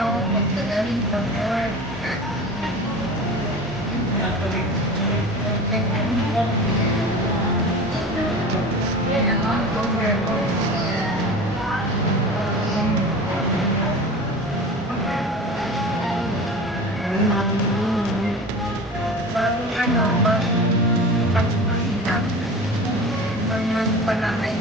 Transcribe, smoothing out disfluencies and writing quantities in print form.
ano, magdadaling sa work. Yan ang cover ko. Bagong ano, bagong pagpahilap. Bagong pala ay